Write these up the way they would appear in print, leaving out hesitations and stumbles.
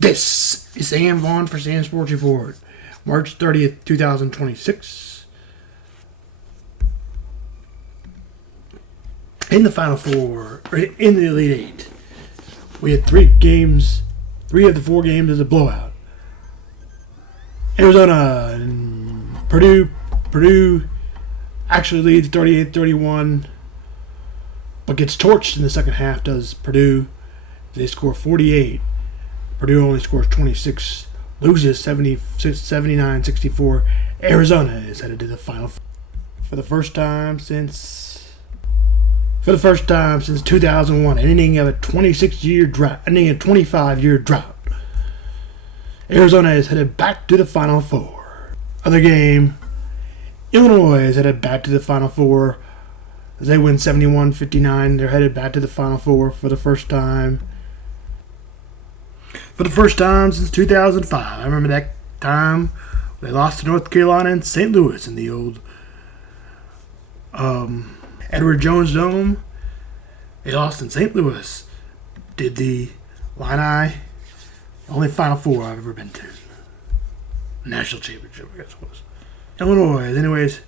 This is Sam Vaughn for Sam Sports Report, March 30th, 2026. In the Final Four, in the Elite Eight, we had three of the four games as a blowout. Arizona and Purdue actually leads 38-31, but gets torched in the second half, does Purdue. They score 48. Purdue only scores 26, loses 79-64. Arizona is headed to the Final Four for the first time since 2001, ending a 25-year drought. Arizona is headed back to the Final Four. Other game, Illinois is headed back to the Final Four as they win 71-59. They're headed back to the Final Four for the first time. For the first time since 2005. I remember that time they lost to North Carolina and St. Louis in the old Edward Jones Dome. They lost in St. Louis. Did the Illini, only Final Four I've ever been to. National championship, I guess it was. Illinois, anyways,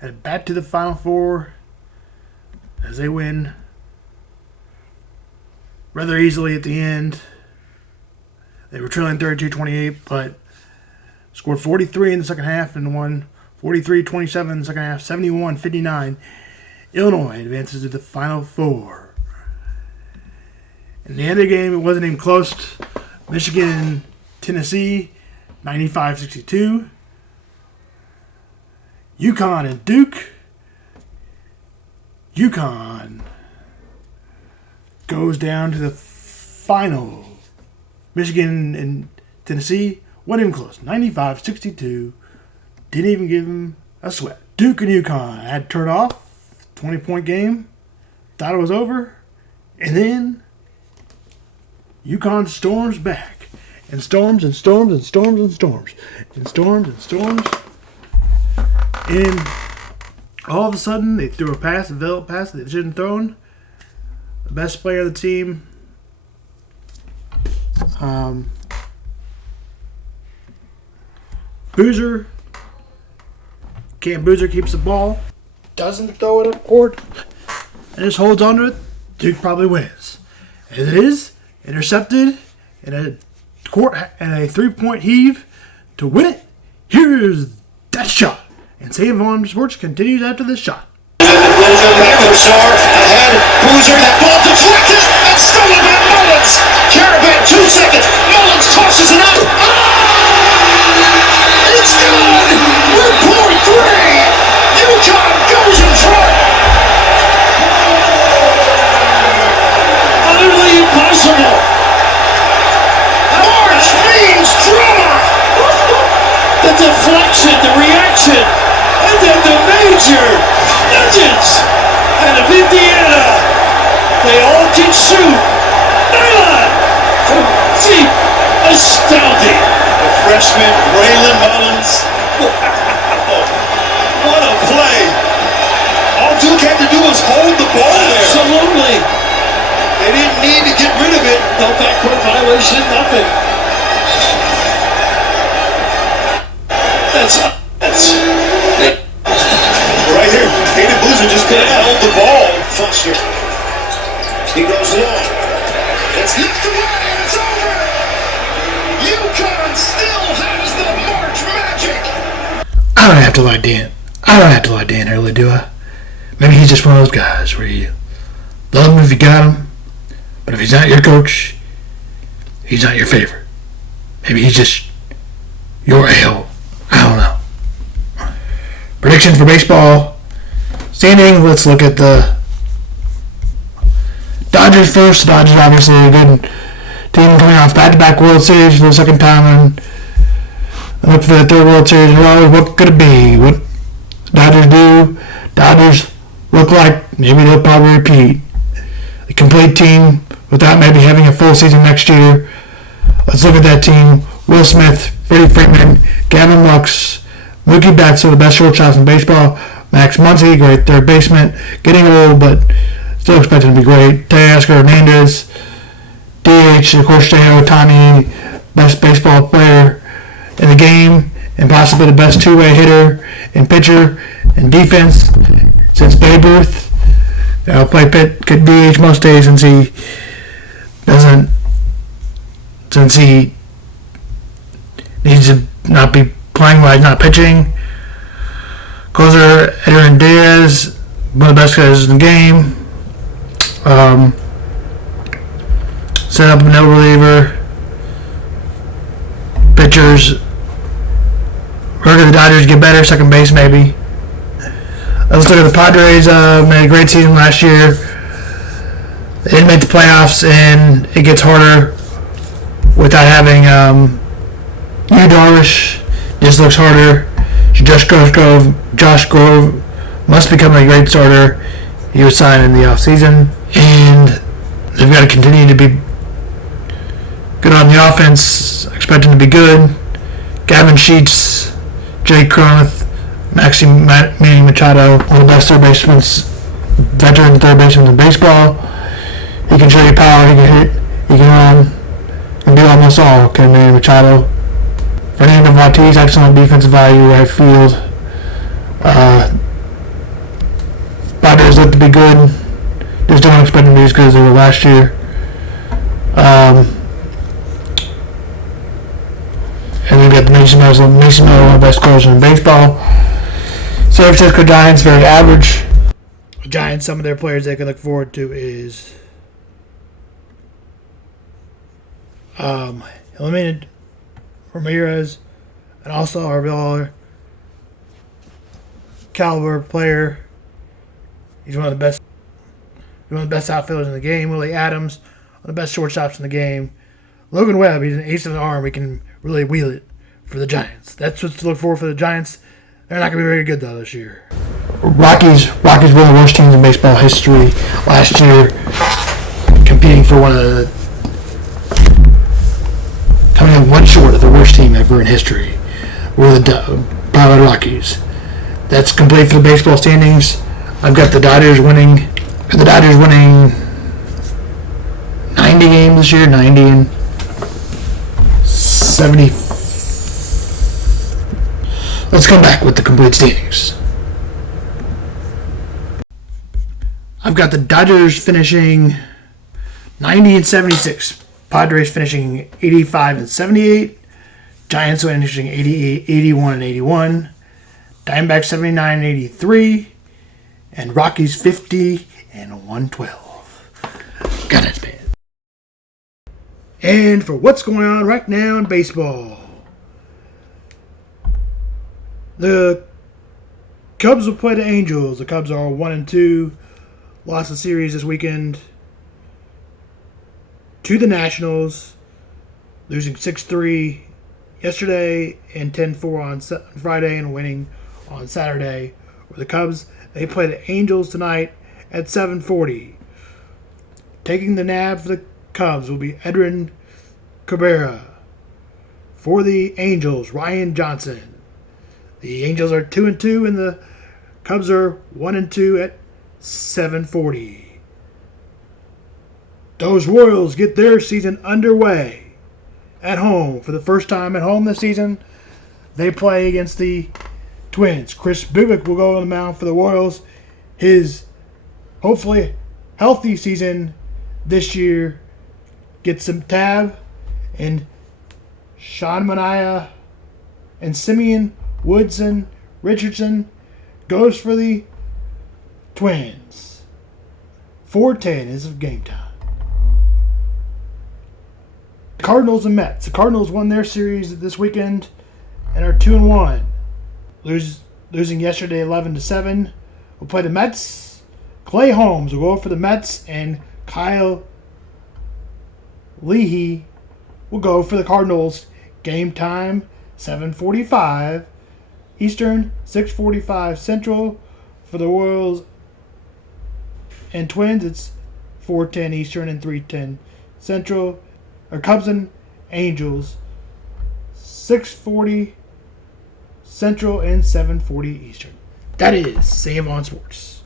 headed back to the Final Four as they win rather easily at the end. They were trailing 32-28, but scored 43 in the second half and won 43-27 in the second half, 71-59. Illinois advances to the Final Four. In the end of the game, it wasn't even close. Michigan and Tennessee, 95-62. UConn and Duke. UConn goes down to the final. Michigan and Tennessee, wasn't even close. 95-62. Didn't even give them a sweat. Duke and UConn had to turn off. 20-point game. Thought it was over. And then UConn storms back. And storms and storms and storms and storms. And storms and storms. And all of a sudden, they threw a pass, a veiled pass that they shouldn't have thrown. The best player of the team, Boozer. Cam Boozer keeps the ball, doesn't throw it up court, and just holds on to it. Duke probably wins. As it is, intercepted in a court and a 3-point heave to win it. Here's that shot. And Sam Vaughn Sports continues after this shot. Ahead, Boozer, that ball deflected and stolen by Mullins. Caravan, 2 seconds. Mullins tosses it up. It's good! We're pouring 3! UConn goes in front! Utterly impossible! March means drama! The deflection, the reaction, and then the major legends out of Indiana. They all can shoot. Nylon from deep. Astounding. The freshman, Braylon Mullins. Wow. What a play. All Duke had to do was hold the ball there. Absolutely. They didn't need to get rid of it. No backcourt violation, nothing. That's right here. Hayden Boozer just could have held the ball. Foster. He goes long. It's knocked away and it's over. UConn still has the March magic. I don't have to like Dan Early, do I? Maybe he's just one of those guys where you love him if you got him, but if he's not your coach, he's not your favorite. Maybe he's just your a-hole. I don't know. Prediction for baseball. Standing, let's look at the Dodgers first. The Dodgers obviously a good team coming off back-to-back World Series for the second time, and look for the third World Series in a row. What could it be? What Dodgers do? Dodgers look like maybe they'll probably repeat. A complete team without maybe having a full season next year. Let's look at that team. Will Smith, Freddie Freeman, Gavin Lux, Mookie Betts are the best shortstops in baseball. Max Muncy, great third baseman. Getting old, but still expected to be great. Teoscar Hernandez, DH, of course, Shohei Ohtani, best baseball player in the game and possibly the best two-way hitter and pitcher and defense since Babe Ruth. Play could DH most days since he needs to not be playing while he's not pitching. Closer, Edwin Diaz, one of the best guys in the game. Set up a no reliever. Pitchers. We're going to the Dodgers get better. Second base, maybe. Let's look at the Padres. Made a great season last year. They didn't make the playoffs, and it gets harder without having Yu Darvish. Just looks harder. Josh Grove must become a great starter. He was signed in the offseason, and they've got to continue to be good on the offense. Expect him to be good. Gavin Sheets, Jake Cronenworth, Manny Machado, one of the best veteran third basemen in baseball. He can show you power. He can hit. He can run. He can do almost all. Can Manny Machado. Fernando Tatis, excellent defensive value, right field. Padres look to be good. Just don't expect them to be as good as they were last year. And we've got the Mason Miller, one of the best closers in baseball. San Francisco Giants, very average. Giants, some of their players they can look forward to is eliminated Ramirez, an all-star caliber player. He's one of the best outfielders in the game. Willie Adams, one of the best shortstops in the game. Logan Webb, he's an ace of the arm. He can really wheel it for the Giants. That's what's to look for the Giants. They're not going to be very good, though, this year. Rockies were one of the worst teams in baseball history last year, competing for coming in one short of the worst team ever in history, were the Rockies. That's complete for the baseball standings. I've got the Dodgers winning. The Dodgers winning 90 games this year, 90 and 70. Let's come back with the complete standings. I've got the Dodgers finishing 90 and 76. Padres finishing 85 and 78. Giants finishing 81 and 81. Diamondbacks 79 and 83. And Rockies 50 and 112. Got it, man. And for what's going on right now in baseball, the Cubs will play the Angels. The Cubs are 1-2. Lost the series this weekend to the Nationals, losing 6-3 yesterday and 10-4 on Friday and winning on Saturday. Where the Cubs, they play the Angels tonight at 7:40. Taking the nab for the Cubs will be Edwin Cabrera. For the Angels, Ryan Johnson. The Angels are 2-2 and the Cubs are 1-2 at 7:40. Those Royals get their season underway at home. For the first time at home this season, they play against the Twins. Chris Bubik will go on the mound for the Royals. His hopefully healthy season this year gets some tab, and Sean Manaea and Simeon Woodson Richardson goes for the Twins. 4:10 is of game time. Cardinals and Mets. The Cardinals won their series this weekend and are 2-1. Losing yesterday 11-7. We'll play the Mets. Clay Holmes will go for the Mets, and Kyle Leahy will go for the Cardinals. Game time 7:45 Eastern, 6:45 Central. For the Royals and Twins, it's 4:10 Eastern and 3:10 Central. Or Cubs and Angels, 6:40 Central and 7:40 Eastern. That is Sam on Sports.